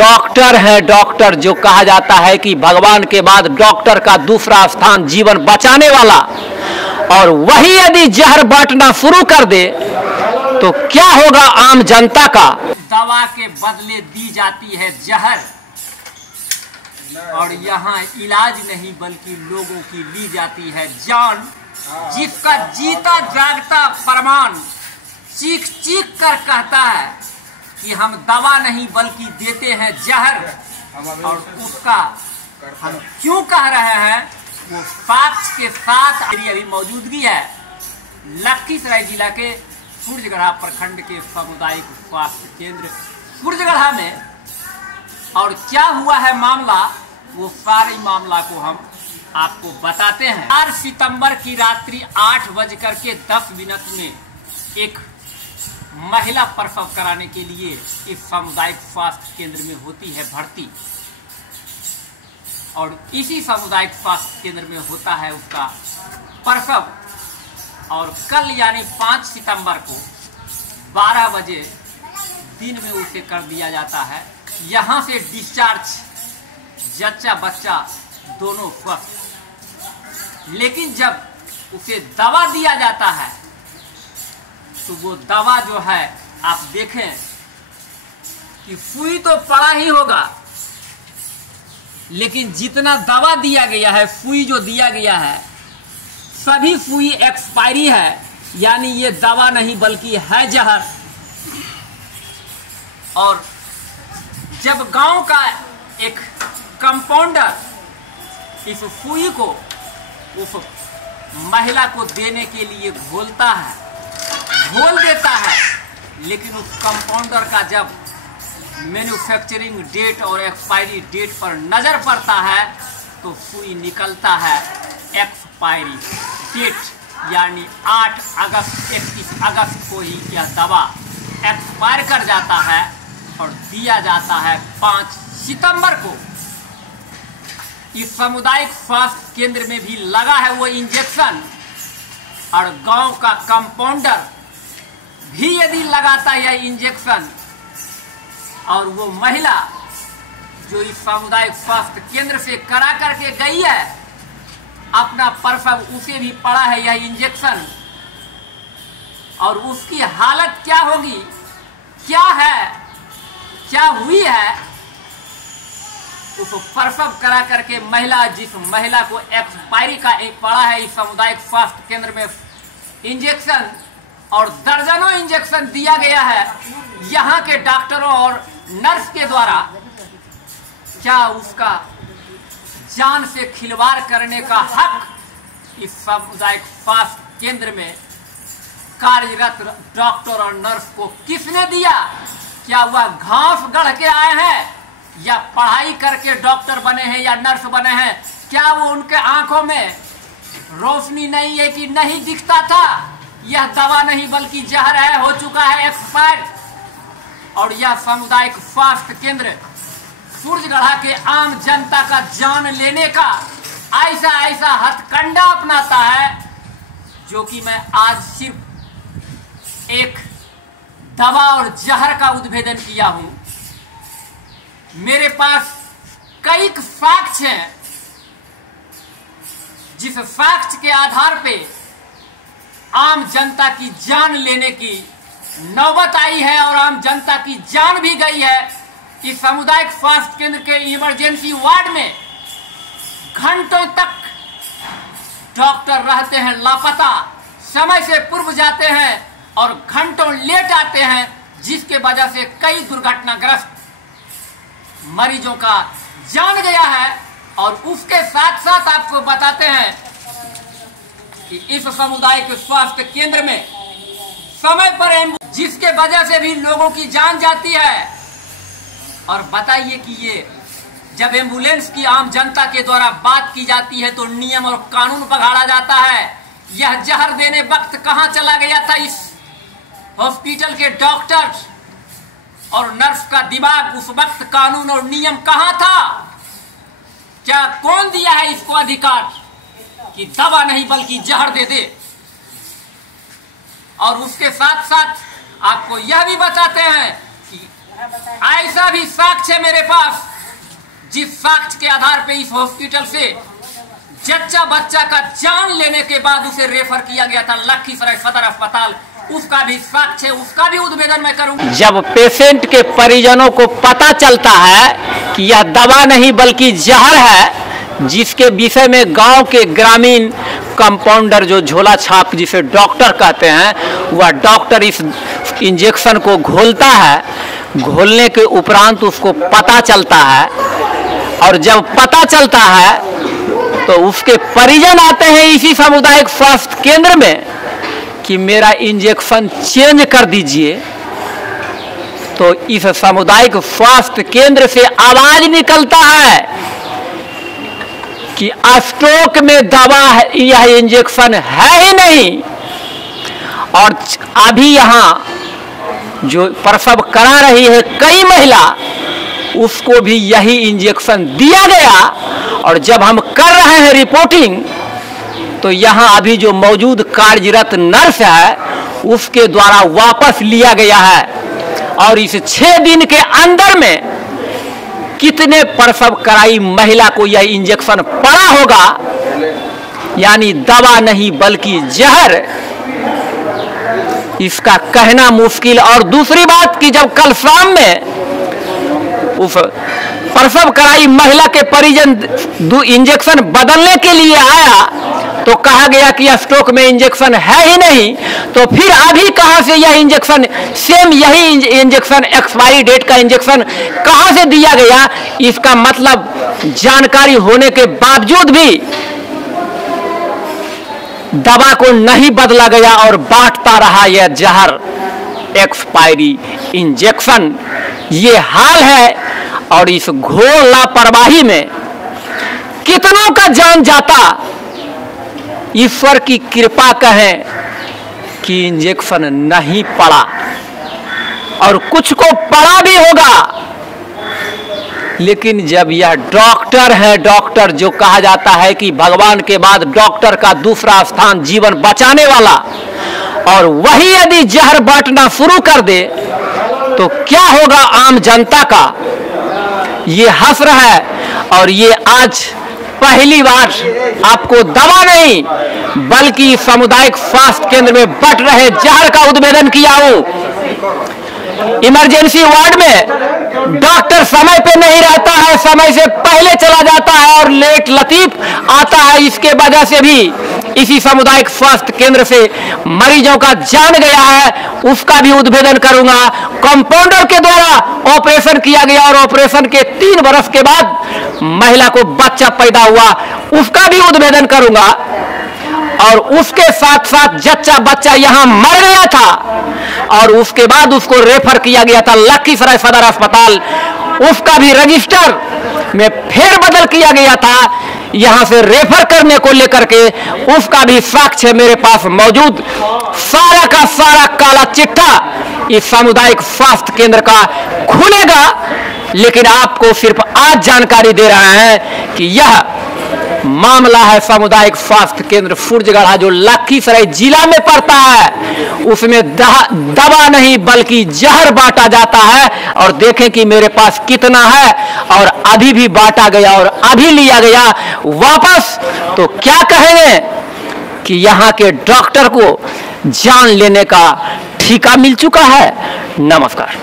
Doctor है, doctor जो कहा जाता है कि भगवान के बाद डॉक्टर का दूसरा स्थान जीवन बचाने वाला, और वही यदि जहर बांटना शुरू कर दे तो क्या होगा आम जनता का। दवा के बदले दी जाती है जहर, और यहाँ इलाज नहीं बल्कि लोगों की ली जाती है जान, जिसका जीता जागता प्रमाण चीख चीख कर कहता है कि हम दवा नहीं बल्कि देते हैं जहर। और उसका हम क्यों कह रहे हैं वो फैक्ट्स के साथ मेरी अभी मौजूदगी है लखीसराय जिला के सूर्यगढ़ा प्रखंड के सामुदायिक स्वास्थ्य केंद्र सूर्यगढ़ा में। और क्या हुआ है मामला, वो सारे मामला को हम आपको बताते हैं। 4 सितंबर की रात्रि 8:10 में एक महिला प्रसव कराने के लिए इस सामुदायिक स्वास्थ्य केंद्र में होती है भर्ती, और इसी सामुदायिक स्वास्थ्य केंद्र में होता है उसका प्रसव। और कल यानी 5 सितंबर को 12 बजे दिन में उसे कर दिया जाता है। यहाँ से डिस्चार्ज जच्चा बच्चा दोनों स्वस्थ। लेकिन जब उसे दवा दिया जाता है तो वो दवा जो है आप देखें कि सुई तो पड़ा ही होगा, लेकिन जितना दवा दिया गया है, सुई जो दिया गया है, सभी सुई एक्सपायरी है, यानी ये दवा नहीं बल्कि है जहर। और जब गांव का एक कंपाउंडर इस सुई को उस महिला को देने के लिए घोल देता है, लेकिन उस कंपाउंडर का जब मैन्युफैक्चरिंग डेट और एक्सपायरी डेट पर नजर पड़ता है तो सुई निकलता है एक्सपायरी डेट, यानी 31 अगस्त को ही यह दवा एक्सपायर कर जाता है और दिया जाता है 5 सितंबर को। इस सामुदायिक स्वास्थ्य केंद्र में भी लगा है वो इंजेक्शन, और गांव का कंपाउंडर भी यदि लगाता है यह इंजेक्शन, और वो महिला जो इस सामुदायिक स्वास्थ्य केंद्र से करा करके गई है अपना प्रसव, उसे भी पड़ा है यह इंजेक्शन, और उसकी हालत क्या होगी, क्या है, क्या हुई है, उसको प्रसव करा करके महिला, जिस महिला को एक्सपायरी का एक पड़ा है इस सामुदायिक स्वास्थ्य केंद्र में इंजेक्शन, और दर्जनों इंजेक्शन दिया गया है यहाँ के डॉक्टरों और नर्स के द्वारा, क्या उसका जान से खिलवाड़ करने का हक इस सामुदायिक स्वास्थ्य केंद्र में कार्यरत डॉक्टर और नर्स को किसने दिया? क्या वह घास गढ़ के आए हैं या पढ़ाई करके डॉक्टर बने हैं या नर्स बने हैं? क्या वो उनके आंखों में रोशनी नहीं है कि नहीं दिखता था यह दवा नहीं बल्कि जहर है, हो चुका है एक्सपायर? और यह सामुदायिक स्वास्थ्य केंद्र सूर्यगढ़ा के आम जनता का जान लेने का ऐसा हथकंडा अपनाता है, जो कि मैं आज सिर्फ एक दवा और जहर का उद्भेदन किया हूं। मेरे पास कई फैक्ट्स हैं, जिस फैक्ट्स के आधार पे आम जनता की जान लेने की नौबत आई है और आम जनता की जान भी गई है। इस सामुदायिक स्वास्थ्य केंद्र के इमरजेंसी वार्ड में घंटों तक डॉक्टर रहते हैं लापता, समय से पूर्व जाते हैं और घंटों लेट आते हैं, जिसके वजह से कई दुर्घटनाग्रस्त मरीजों का जान गया है। और उसके साथ साथ आपको बताते हैं कि इस सामुदायिक स्वास्थ्य केंद्र में समय पर जिसके वजह से भी लोगों की जान जाती है। और बताइए कि ये जब एम्बुलेंस की आम जनता के द्वारा बात की जाती है तो नियम और कानून पघाड़ा जाता है। यह जहर देने वक्त कहां चला गया था इस हॉस्पिटल के डॉक्टर्स और नर्स का दिमाग? उस वक्त कानून और नियम कहां था? क्या कौन दिया है इसको अधिकार कि दवा नहीं बल्कि जहर दे दे? और उसके साथ साथ आपको यह भी बताते हैं कि ऐसा भी साक्ष्य है मेरे पास, जिस साक्ष्य के आधार पे इस हॉस्पिटल से जच्चा बच्चा का जान लेने के बाद उसे रेफर किया गया था लखीसराय सदर अस्पताल, उसका भी साक्ष्य है, उसका भी उद्भेदन मैं करूंगा। जब पेशेंट के परिजनों को पता चलता है कि यह दवा नहीं बल्कि जहर है, जिसके विषय में गांव के ग्रामीण कंपाउंडर जो झोला छाप जिसे डॉक्टर कहते हैं, वह डॉक्टर इस इंजेक्शन को घोलता है। घोलने के उपरांत उसको पता चलता है, और जब पता चलता है तो उसके परिजन आते हैं इसी सामुदायिक स्वास्थ्य केंद्र में कि मेरा इंजेक्शन चेंज कर दीजिए। तो इस सामुदायिक स्वास्थ्य केंद्र से आवाज निकलता है कि स्ट्रोक में दवा है, यह इंजेक्शन है ही नहीं। और अभी यहाँ जो प्रसव करा रही है कई महिला, उसको भी यही इंजेक्शन दिया गया। और जब हम कर रहे हैं रिपोर्टिंग, तो यहाँ अभी जो मौजूद कार्यरत नर्स है उसके द्वारा वापस लिया गया है। और इस 6 दिन के अंदर में कितने प्रसव कराई महिला को यह इंजेक्शन पड़ा होगा, यानी दवा नहीं बल्कि जहर, इसका कहना मुश्किल। और दूसरी बात कि जब कल शाम में उस प्रसव कराई महिला के परिजन इंजेक्शन बदलने के लिए आया, तो कहा गया कि स्ट्रोक में इंजेक्शन है ही नहीं। तो फिर अभी कहां से यह इंजेक्शन, सेम यही इंजेक्शन, एक्सपायरी डेट का इंजेक्शन कहां से दिया गया? इसका मतलब जानकारी होने के बावजूद भी दवा को नहीं बदला गया और बांटता रहा यह जहर, एक्सपायरी इंजेक्शन। ये हाल है। और इस घोर लापरवाही में कितनों का जान जाता। ईश्वर की कृपा कहें कि इंजेक्शन नहीं पड़ा, और कुछ को पड़ा भी होगा। लेकिन जब यह डॉक्टर है, डॉक्टर जो कहा जाता है कि भगवान के बाद डॉक्टर का दूसरा स्थान जीवन बचाने वाला, और वही यदि जहर बांटना शुरू कर दे तो क्या होगा आम जनता का? ये हंस रहा है। और ये आज पहली बार आपको दवा नहीं बल्कि सामुदायिक स्वास्थ्य केंद्र में बट रहे जहर का उद्भेदन किया हूं। इमरजेंसी वार्ड में डॉक्टर समय पे नहीं रहता है, समय से पहले चला जाता है और लेट लतीफ आता है। इसके वजह से भी इसी सामुदायिक स्वास्थ्य केंद्र से मरीजों का जान गया है, उसका भी उद्भेदन करूंगा। कंपाउंडर के द्वारा ऑपरेशन किया गया और ऑपरेशन के 3 वर्ष के बाद महिला को बच्चा पैदा हुआ, उसका भी उद्भेदन करूंगा। और उसके साथ साथ जच्चा बच्चा यहां मर गया था और उसके बाद उसको रेफर किया गया था लखीसराय सदर अस्पताल, उसका भी रजिस्टर में फेरबदल किया गया था यहां से रेफर करने को लेकर के, उसका भी साक्ष्य मेरे पास मौजूद। सारा का सारा काला चिट्ठा इस सामुदायिक स्वास्थ्य केंद्र का खुलेगा। लेकिन आपको सिर्फ आज जानकारी दे रहे हैं कि यह मामला है सामुदायिक स्वास्थ्य केंद्र फुर्जगढ़ा जो लखीसराय जिला में पड़ता है। उसमें दवा नहीं बल्कि जहर बांटा जाता है। और देखें कि मेरे पास कितना है, और अभी भी बांटा गया और अभी लिया गया वापस। तो क्या कहेंगे कि यहाँ के डॉक्टर को जान लेने का ठेका मिल चुका है। नमस्कार।